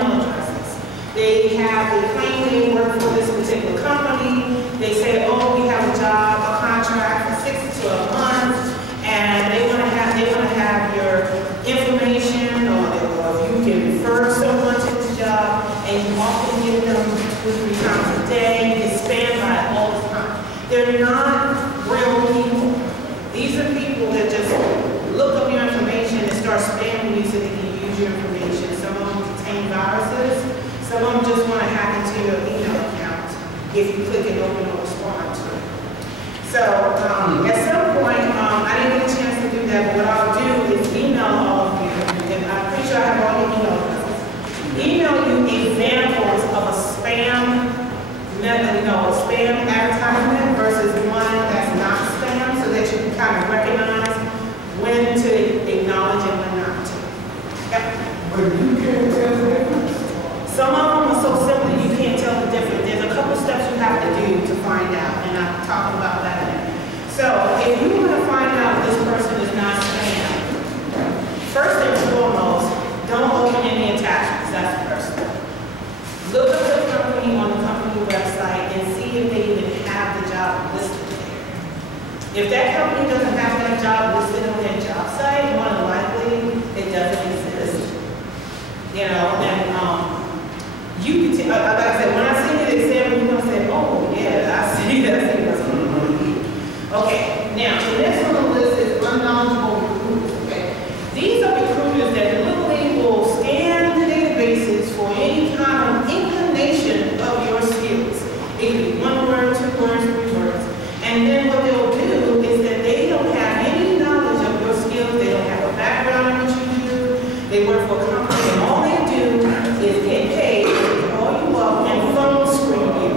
email addresses. They claim they work for this particular company. They say, oh, we have a job, a contract for 6 to 12 months, and they want to have your information, or if you can refer someone to this job, and you often get them 2 or 3 times a day. It's spammed by all the time. They're not real people. These are people that just look up your information and start spamming you so they can use your information. Some of them contain viruses. Some of them just want to hack into your email account if you click it open or respond to it. So at some point, I didn't get a chance to do that, but what I'll do is email all of you, and I'm pretty sure I have all your email addresses. Email you examples of a spam advertisement versus one that's not spam, so that you can kind of recognize when to acknowledge and when not to. Yep. But you can't tell the difference. Some of them are so simple you can't tell the difference. There's a couple steps you have to do to find out, and I'm talking about that. So if you want to find out if this person is not spam, first and foremost, don't open any attachments. That's the first step. Look at the company on the company website and see if they even have the job listed there. If that company doesn't have that job listed on their job site, more than likely it doesn't exist. You know, and you can like I said, when I see the example, you're going to say, oh yeah, I see that. Okay, now the next on the list is unknowledgeable recruiters. Okay, these are recruiters that literally will scan the databases for any kind of inclination of your skills. It could be 1 word, 2 words, 3 words. And then what they'll do is that they don't have any knowledge of your skills. They don't have a background in what you do. They work for a company, and all they do is get paid, call you up, and phone screen you.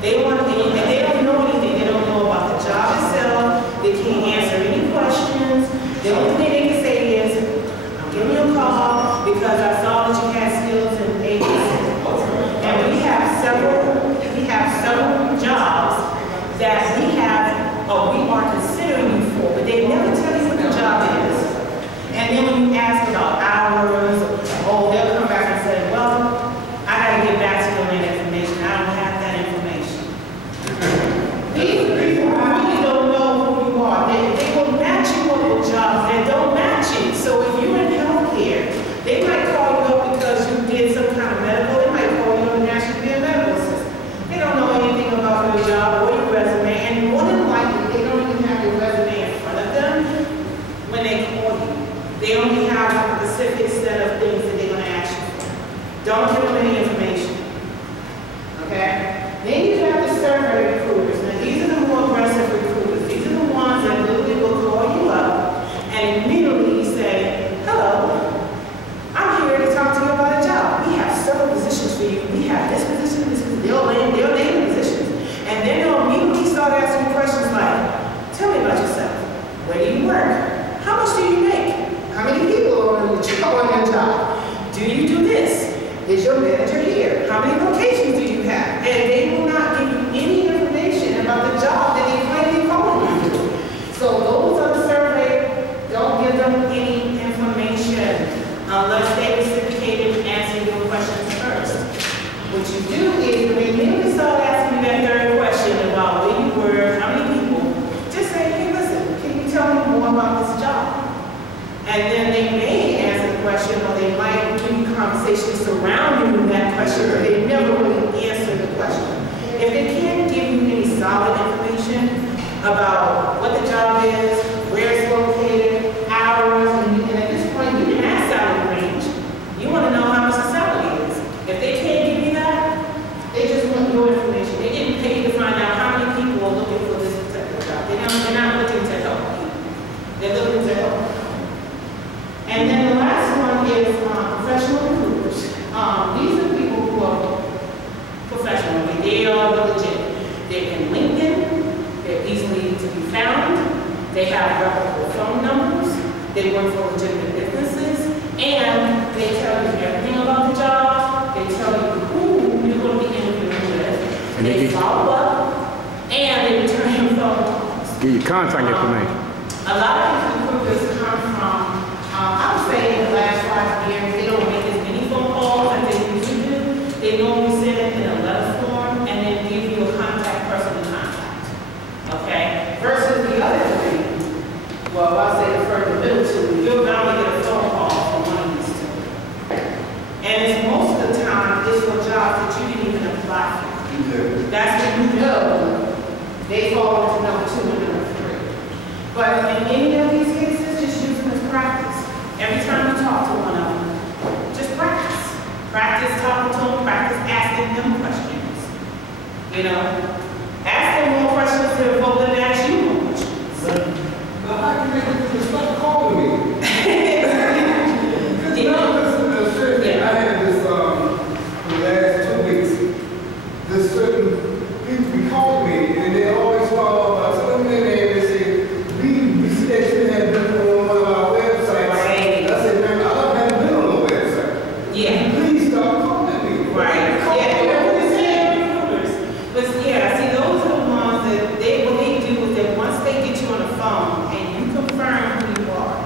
They want anything. They don't know anything. They don't know about the job itself. They can't answer any questions. The only thing they can say is, I'm giving you a call because I saw that you had skills in ABC. And we have several jobs that we are considering you for, but they never tell you what the job is. And then when you ask about hours, they'll come back and say, well, I got to get back to you on that information. I don't have that information. These people really don't know who you are. They will match you on the jobs that don't match it. So if you're in healthcare, they might call you up because you did some kind of medical. They might call you on the National Medical System. They don't know anything about your job or your resume, and more than likely, they don't even have your resume in front of them when they call you. They only have a specific set of things that they're going to ask you for. Don't give them any information. Okay? Then you have the survey recruiters. Now, these are the more aggressive recruiters. These are the ones that literally will call you up and immediately say, hello, I'm here to talk to you about a job. We have several positions for you. We have this position, this position. They'll name the positions. And then they'll immediately start asking questions like, tell me about yourself. Where do you work? How much do you make? How many people are on your job? Do you do this? Is your manager here? How many locations do you have? And they will not give you any information about the job that they claim they're calling you to. So those on the survey, don't give them any information unless they reciprocate and answer your questions first. What you do is when they start asking you that third question about where you were, how many people, just say, hey, listen, can you tell me more about this job? And then they may answer the question, or they might give you conversation surrounding that question, but they never really answer the question. If they can't give you any solid information about what the job is, where it's located, hours, and at this point you can ask salary range. You want to know how much the salary is. If they can't give you that, they just want your information. They're getting paid to find out how many people are looking for this particular job. They're not looking to help you. They're looking to help. And then the last one is professional recruiters. These are people who are professional. They are legit. They're in LinkedIn. They're easily to be found. They have reputable phone numbers. They work for legitimate businesses. And they tell you everything about the job. They tell you who you're going to be interviewing with. And they follow up. And they return your phone calls. Give you contact information. A lot of these recruiters come from I would say in the last 5 years, they don't make as many phone calls as they that you didn't even apply for. Yeah. That's when you know they fall into number 2 and number 3. But in any of these cases, just use them as practice. Every time you talk to one of them, just practice. Practice talking to them, practice asking them questions. You know, ask them more questions to evoke them to ask you more questions. Now, how can they stop calling me? I had this, the last 2 weeks, this certain people be calling me, and they always follow up. I tell them their name, they say, we see that you had been on one of our websites. Right. I said, man, I haven't been on the website. Yeah. Please stop calling me. Right. But yeah, see, those are the ones that what they do is that once they get you on the phone and you confirm who you are,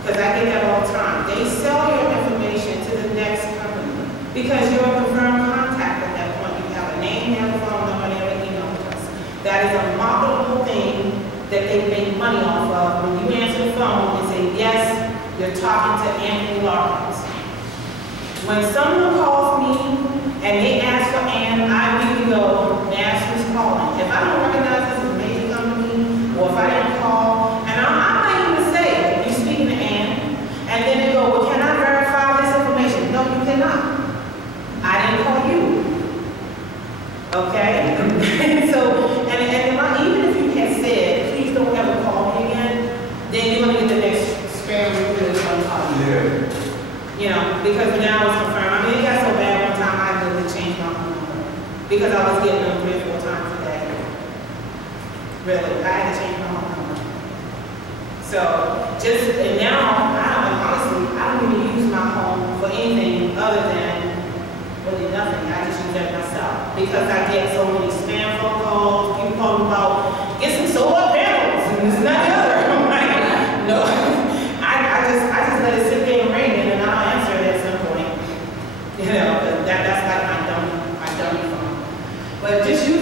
because I get that all the time, they sell your information to the next company because you're a confirmed contact at that point. You have a name, you have a phone number, and an email address. That is a marketable thing that they make money off of. When you answer the phone and say, yes, you're talking to Anthony Lawrence. When someone calls me and they ask for Ann, I really go and ask who's calling. If I don't recognize this as a major company, or if I didn't call, and I might even say, you speaking to Ann, and then they go, well, can I verify this information? No, you cannot. I didn't call you. Okay? So, even if you had said, please don't ever call me again, then you're going to get the next spam recruiter that's going to call you. Yeah. You know, because now it's confirmed. I mean, it got so bad one time I literally changed my phone number because I was getting them 3 or 4 times a day. Really, I had to change my phone number. So, and now, honestly, I don't even use my home for anything other than really nothing. I just use that myself because I get so many spam phone calls, people calling about, get some solar panels, and this and that and the other. I'm like, no. I just let it sit there and ring, and I'll answer it at some point. You know, that's like my dummy phone. But just use